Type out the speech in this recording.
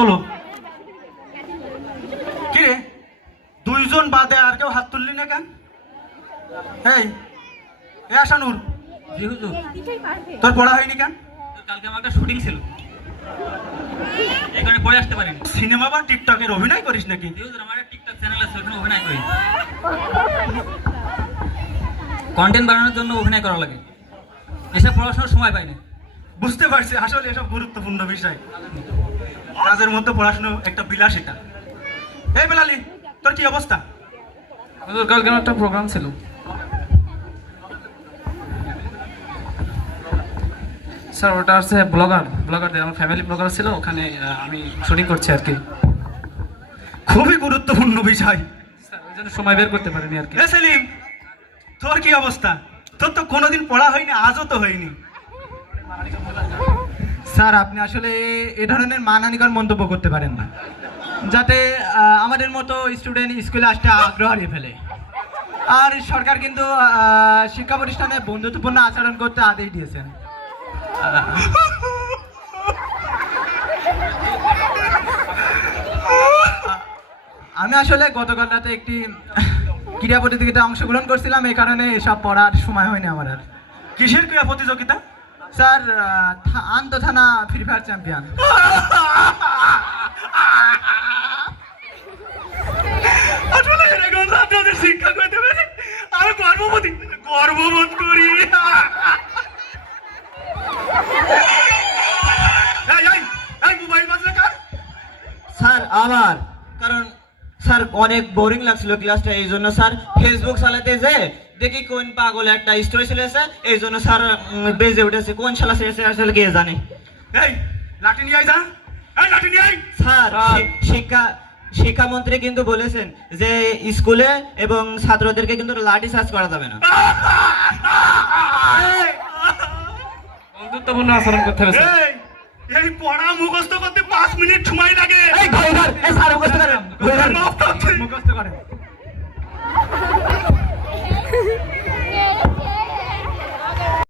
তোলো। কি রে, দুইজন বাদে আর কেউ হাত তুললি না কেন? এই এ আশানুর, জি হুজুর। তোর পড়া হয়নি কেন? কালকে আমার একটা শুটিং ছিল, এখানে পড়ে আসতে পারিনি। সিনেমা বা টিকটকের অভিনয় করিস নাকি? জি হুজুর, আমার একটা টিকটক চ্যানেল আছে, ওখানে অভিনয় করি। কন্টেন্ট বানানোর জন্য অভিনয় করা লাগে, এসব পড়াশোনার সময় পাই না। বুঝতে পারছি, আসলে এসব গুরুত্বপূর্ণ বিষয়। কাজের মধ্যে পড়াশোনা একটা বিলাসিতা। এই বেলালি, তোর কি অবস্থা? হুজুর কালকে আমার একটা প্রোগ্রাম ছিল। স্যার ওটা হচ্ছে ব্লগারদের, আমার ফ্যামিলি ব্লগার ছিল, ওখানে আমি শুটিং করছি আর কি। খুবই গুরুত্বপূর্ণ বিষয়। স্যার ওই জন্য সময় বের করতে পারিনি আর কি। এ সেলিম, তোর কি অবস্থা? তোর তো কোনোদিন পড়া হয়নি, আজও তো হয়নি। স্যার আপনি আসলে এ ধরনের মানহানিকর মন্তব্য করতে পারেন না, যাতে আমাদের মতো স্টুডেন্ট স্কুলে আসতে আগ্রহ হারিয়ে ফেলে। আর সরকার কিন্তু শিক্ষা প্রতিষ্ঠানে বন্ধুত্বপূর্ণ আচরণ করতে আদেশ দিয়েছেন। আমি আসলে গতকাল রাতে একটি ক্রীড়া প্রতিযোগিতায় অংশগ্রহণ করছিলাম, এই কারণে এসব পড়ার সময় হয়নি আমার আর। কিসের ক্রীড়া প্রতিযোগিতা? স্যার আন্ত থানা ফ্রি ফায়ার চ্যাম্পিয়ন। আসলে এরকম ছাত্রদের শিক্ষা করতে পেরে আমি গর্ববোধ করি। মোবাইল বাজলে কার? স্যার আমার, কারণ স্যার অনেক বোরিং লাগছিল ক্লাসটা, এই জন্য স্যার ফেসবুক চালাতে যে দেখি কোন পাগল একটা স্টোরি চলেছে, এই জন্য স্যার বেজে উঠেছে। কোন শালা শেষে আসলে কে জানে। এই লাঠি নিয়ে আয় যা, এই লাঠি নিয়ে আয়। স্যার শিক্ষামন্ত্রী কিন্তু বলেছেন যে স্কুলে এবং ছাত্রদেরকে কিন্তু লাঠি চার্জ করা যাবে না। বন্ধুত্বপূর্ণ আচরণ করতে হবে স্যার। এই পড়া মুখস্থ করতে 5 মিনিট সময় লাগে। এই ঘরে ঘর, এই স্যার মুখস্থ করেন, ঘরে ঘর। মাফ করছি। মুখস্থ করেন।